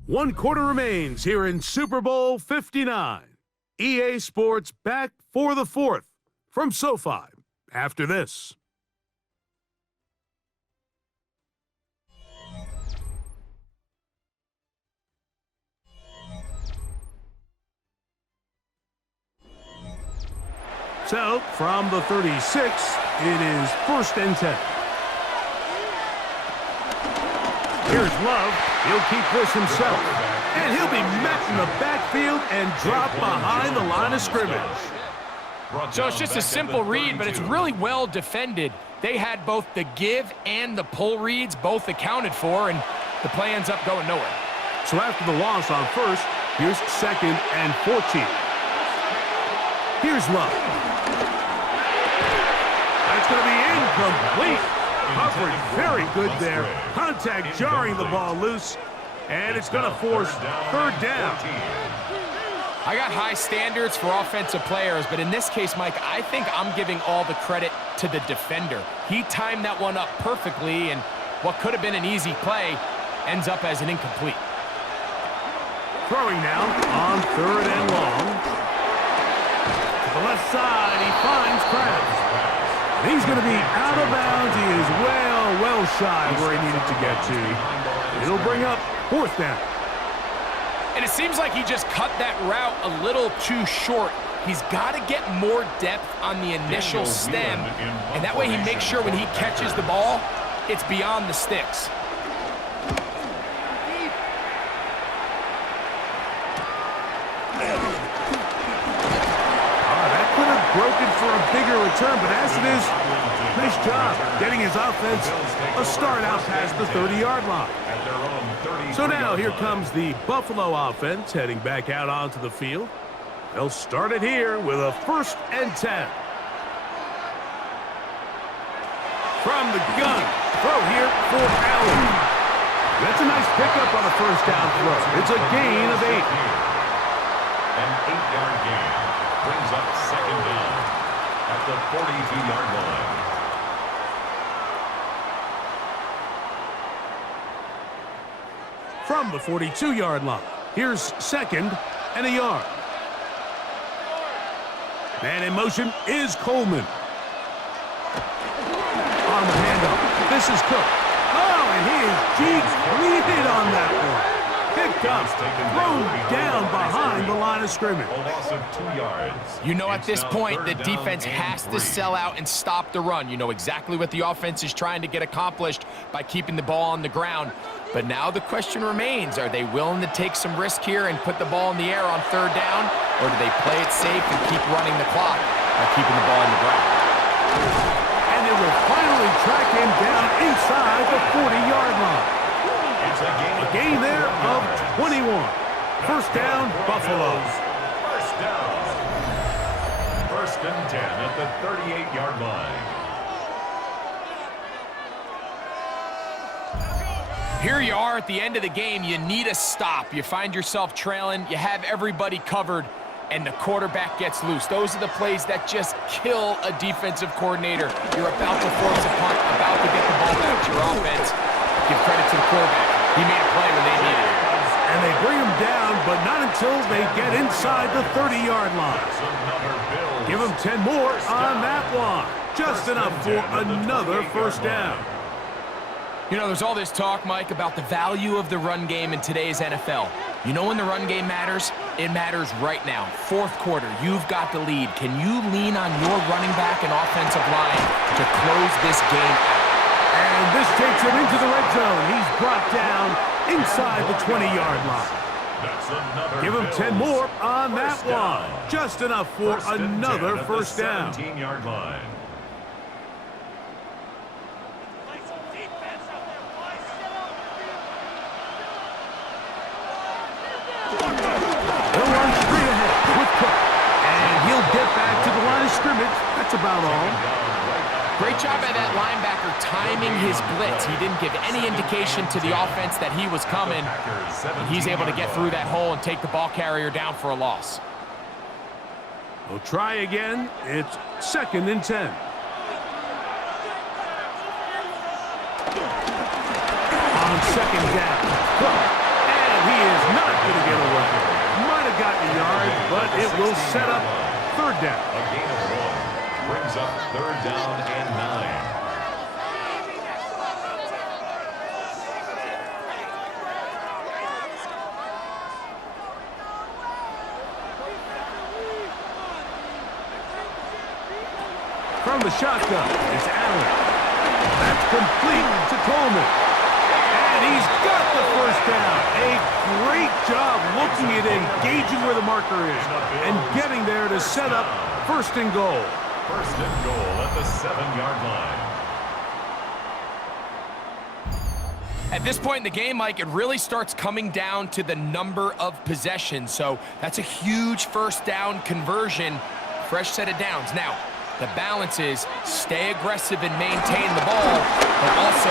1 quarter remains here in Super Bowl 59. EA Sports back for the 4th from SoFi after this. So, from the 36, it is 1st and 10. Here's Love. He'll keep this himself. And he'll be met in the backfield and dropped behind the line of scrimmage. So it's just a simple read, but it's really well defended. They had both the give and the pull reads both accounted for, and the play ends up going nowhere. So after the loss on 1st, here's 2nd and 14. Here's Love. That's going to be incomplete. Coverage very good there. Contact jarring the ball loose, and it's going to force 3rd down. I got high standards for offensive players, but in this case, Mike, I think I'm giving all the credit to the defender. He timed that one up perfectly, and what could have been an easy play ends up as an incomplete. Throwing now on 3rd and long. To the left side, he finds Krabs. He's going to be out of bounds. He is well shy of where he needed to get to. It'll bring up 4th down. And it seems like he just cut that route a little too short. He's got to get more depth on the initial stem, and that way he makes sure when he catches the ball, it's beyond the sticks. Broken for a bigger return, but as it is, nice job getting his offense a start out past the 30-yard line. So now here comes the Buffalo offense heading back out onto the field. They'll start it here with a 1st and 10. From the gun, throw here for Allen. That's a nice pickup on a 1st down throw. It's a gain of 8. An 8-yard gain brings up 2nd down at the 42-yard line. From the 42-yard line, here's 2nd and a yard. And in motion is Coleman. On the handoff, this is Cook. Oh, and he is depleted on that one. Picked up, thrown down behind the line of scrimmage. A loss of 2 yards. You know, at this point, the defense has to sell out and stop the run. You know exactly what the offense is trying to get accomplished by keeping the ball on the ground. But now the question remains, are they willing to take some risk here and put the ball in the air on 3rd down? Or do they play it safe and keep running the clock by keeping the ball on the ground? And they will finally track him down inside the 40-yard line. It's A gain there of 21. First down, Buffalo. First down. 1st and 10 at the 38-yard line. Here you are at the end of the game. You need a stop. You find yourself trailing. You have everybody covered, and the quarterback gets loose. Those are the plays that just kill a defensive coordinator. You're about to force a punt, about to get the ball back to your offense. Give credit to the quarterback. He made a play when they needed it. And they bring him down, but not until they get inside the 30-yard line. Give him 10 more on that one. Just enough for another first down. You know, there's all this talk, Mike, about the value of the run game in today's NFL. You know when the run game matters? It matters right now. 4th quarter, you've got the lead. Can you lean on your running back and offensive line to close this game out? And this takes him into the red zone. He's brought down inside the 20-yard line. Give him 10 more on that one. Just enough for another first down. 17-yard line. He'll run straight ahead with Cook. And he'll get back to the line of scrimmage. That's about all. Great job by that linebacker timing his blitz. He didn't give any indication to the offense that he was coming. And he's able to get through that hole and take the ball carrier down for a loss. We'll try again. It's 2nd and 10. On 2nd down, Cook. And he is not going to get away. Might have gotten a yard, but it will set up 3rd down. A gain of 1 brings up 3rd down and 9. From the shotgun, it's Allen. That's complete to Coleman. And he's got the first down. A great job looking at engaging where the marker is and getting there to set up 1st and goal. 1st and goal at the 7-yard line. At this point in the game, Mike, it really starts coming down to the number of possessions. So that's a huge first down conversion. Fresh set of downs. Now, the balance is stay aggressive and maintain the ball, but also...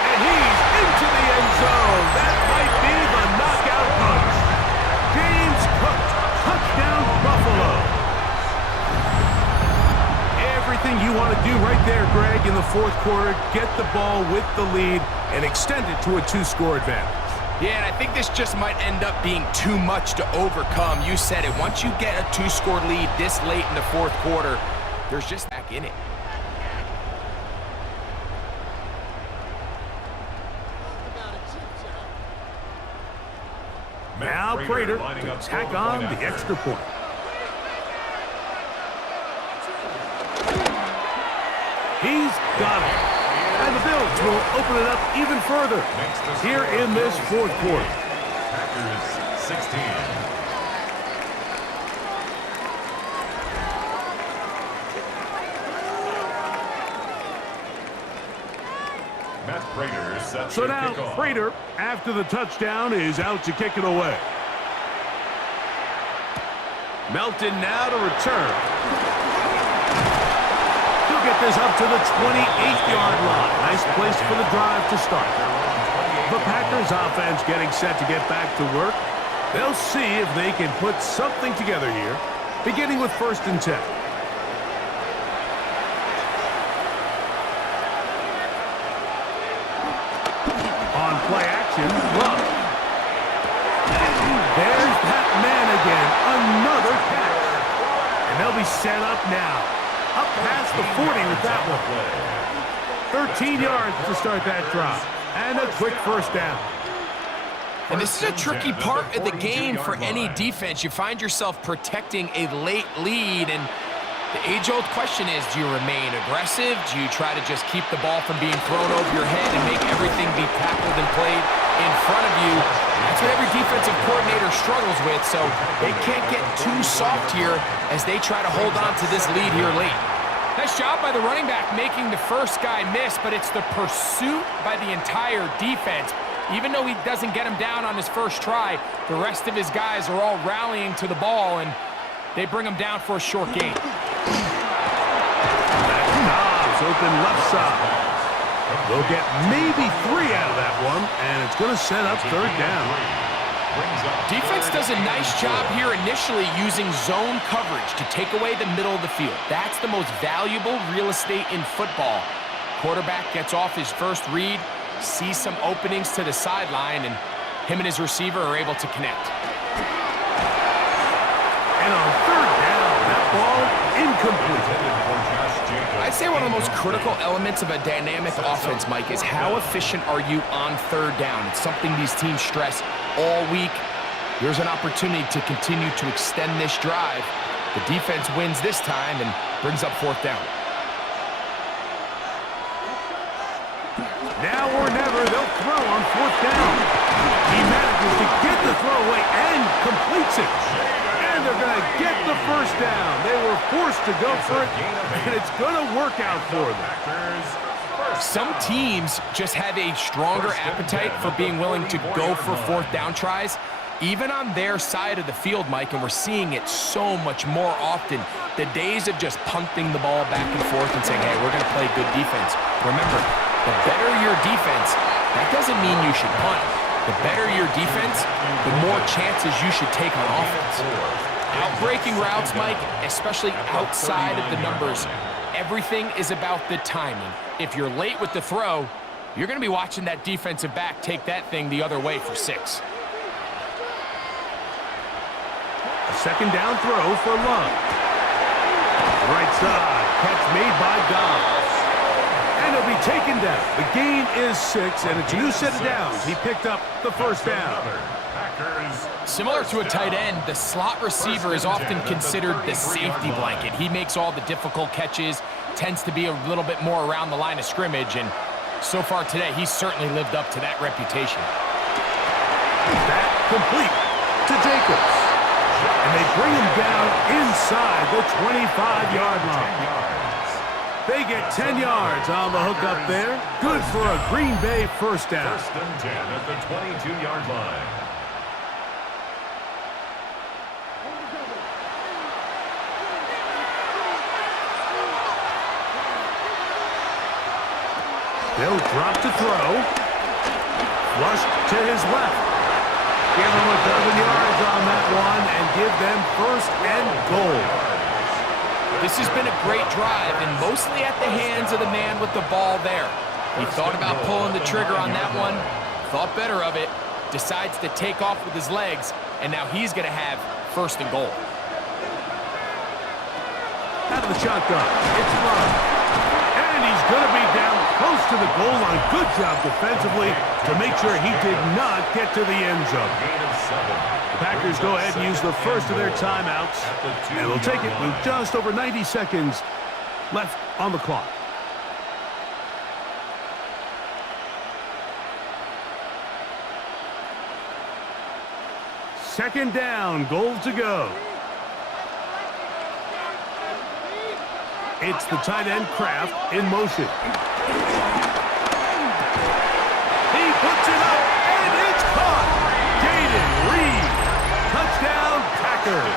And he's into the end zone. That might be the knockout punch. James Cook, touchdown Buffalo. Everything you want to do right there, Greg, in the 4th quarter, get the ball with the lead and extend it to a 2-score advantage. Yeah, and I think this just might end up being too much to overcome. You said it. Once you get a 2-score lead this late in the 4th quarter, there's just back in it. Now Prater to tack on the extra point. He's got it. And the Bills will open it up even further here in this 4th quarter. Packers 16. Matt Prater sets So the now kickoff. Prater, after the touchdown, is out to kick it away. Melton now to return. He'll get this up to the 28-yard line. Nice place for the drive to start. The Packers offense getting set to get back to work. They'll see if they can put something together here, beginning with 1st and 10. On play action, Love. There's that man again. Another catch. And they'll be set up now. Up past the 40 with that one. 13 yards to start that drive. And a quick first down. And this is a tricky part of the game for any defense. You find yourself protecting a late lead, and the age-old question is, do you remain aggressive? Do you try to just keep the ball from being thrown over your head and make everything be tackled and played in front of you? That's what every defensive coordinator struggles with, so they can't get too soft here as they try to hold on to this lead here late. Nice job by the running back making the first guy miss, but it's the pursuit by the entire defense. Even though he doesn't get him down on his first try, the rest of his guys are all rallying to the ball, and they bring him down for a short gain. Dobbs open left side. They'll get maybe 3 out of that one, and it's going to set up third down. Defense does a nice job here initially using zone coverage to take away the middle of the field. That's the most valuable real estate in football. Quarterback gets off his first read, sees some openings to the sideline, and him and his receiver are able to connect. And on third down, that ball incomplete. I'd say one of the most critical elements of a dynamic offense, Mike, is how efficient are you on third down. It's something these teams stress all week. Here's an opportunity to continue to extend this drive. The defense wins this time and brings up fourth down. Now or never, they'll throw on fourth down. He manages to get the throw away and completes it. And they're going to get the first down. They were forced to go for it, and it's going to work out for them. Some teams just have a stronger appetite for being willing to go for fourth down tries, even on their side of the field, Mike, and we're seeing it so much more often. The days of just punting the ball back and forth and saying, hey, we're going to play good defense. Remember, the better your defense, that doesn't mean you should punt. The better your defense, the more chances you should take on offense. Outbreaking routes, Mike, especially outside of the numbers, everything is about the timing. If you're late with the throw, you're going to be watching that defensive back take that thing the other way for 6. A second down throw for Love. Right side, catch made by Dobbs. And he'll be taken down. The gain is 6, and it's a new set of downs. He picked up the first down. Similar to a tight end, the slot receiver is often considered the safety blanket. He makes all the difficult catches, tends to be a little bit more around the line of scrimmage, and so far today, he's certainly lived up to that reputation. That complete to Jacobs. And they bring him down inside the 25-yard line. They get 10 yards on the hook up there. Good for a Green Bay first down. First and 10 at the 22-yard line. They'll drop to throw. Flushed to his left. Give him a dozen yards on that one and give them first and goal. This has been a great drive, and mostly at the hands of the man with the ball there. He thought about pulling the trigger on that one, thought better of it, decides to take off with his legs, and now he's going to have first and goal. Out of the shotgun, it's Love. And he's going to be down close to the goal line. Good job defensively to make sure he did not get to the end zone. The Packers go ahead and use the first of their timeouts, and we'll take it with just over 90 seconds left on the clock. Second down, goal to go. It's the tight end Kraft in motion. He puts it up, and it's caught. Jaden Reed. Touchdown, Packers.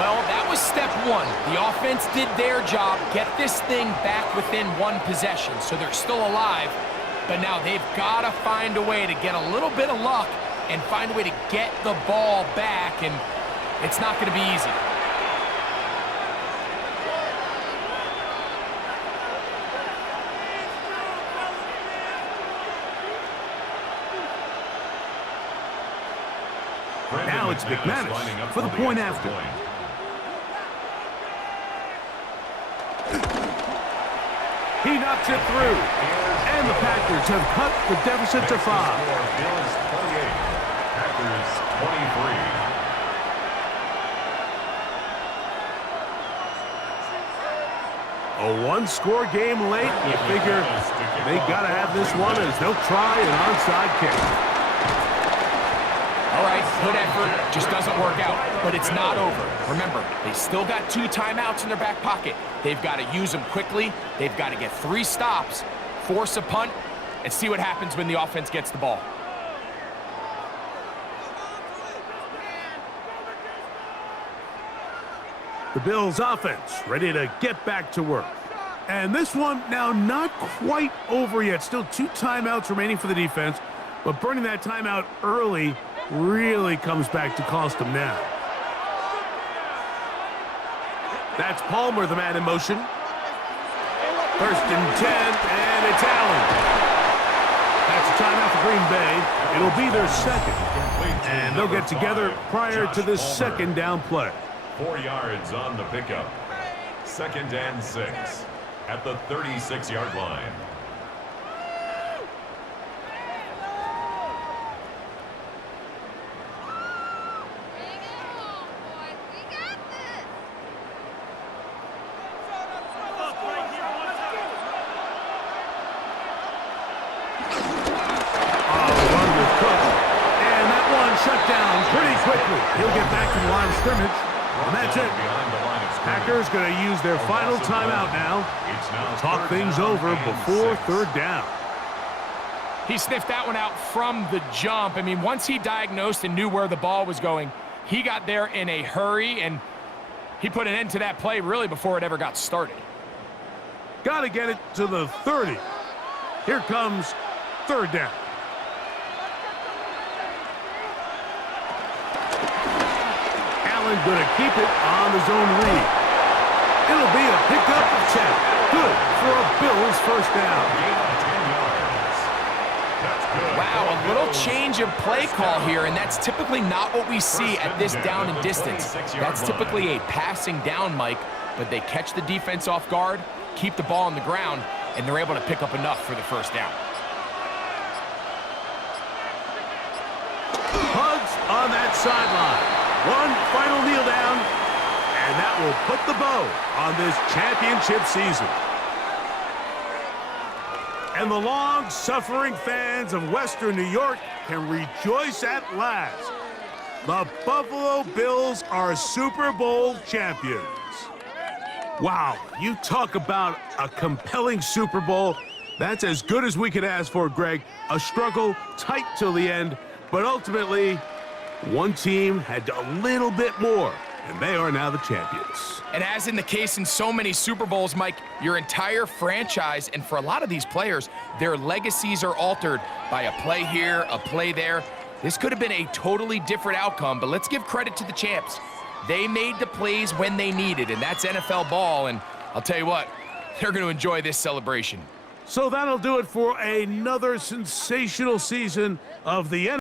Well, that was step one. The offense did their job, get this thing back within one possession, so they're still alive. But now they've got to find a way to get a little bit of luck and find a way to get the ball back, and it's not going to be easy. Now it's McManus for the point after. He knocks it through. And the Packers have cut the deficit to 5. Bills 28, Packers 23. A one-score game late. You figure they got to have this one as they'll try an onside kick. All right, good effort, just doesn't work out, but it's not over. Remember, they still got 2 timeouts in their back pocket. They've got to use them quickly. They've got to get 3 stops, force a punt, and see what happens when the offense gets the ball. The Bills offense ready to get back to work. And this one now not quite over yet. Still 2 timeouts remaining for the defense, but burning that timeout early really comes back to cost them now. That's Palmer, the man in motion. 1st and 10, and it's Allen. That's a timeout for Green Bay. It'll be their second. And they'll get together prior to this second down play. 4 yards on the pickup. 2nd and 6 at the 36-yard line. He'll get back to the line of scrimmage, and that's it. Packers going to use their final timeout now. Talk things over before 3rd down. He sniffed that one out from the jump. I mean, once he diagnosed and knew where the ball was going, he got there in a hurry, and he put an end to that play really before it ever got started. Got to get it to the 30. Here comes 3rd down. Going to keep it on the zone read. It'll be a pickup of 10. Good for a Bills 1st down. Wow, a little change of play call here, and that's typically not what we see at this down and distance. That's typically a passing down, Mike, but they catch the defense off guard, keep the ball on the ground, and they're able to pick up enough for the 1st down. Hugs on that sideline. One final kneel down, and that will put the bow on this championship season. And the long-suffering fans of Western New York can rejoice at last. The Buffalo Bills are Super Bowl champions. Wow, you talk about a compelling Super Bowl. That's as good as we could ask for, Greg. A struggle, tight till the end, but ultimately, one team had a little bit more, and they are now the champions. And as in the case in so many Super Bowls, Mike, your entire franchise, and for a lot of these players, their legacies are altered by a play here, a play there. This could have been a totally different outcome, but let's give credit to the champs. They made the plays when they needed, and that's NFL ball, and I'll tell you what, they're going to enjoy this celebration. So that'll do it for another sensational season of the NFL.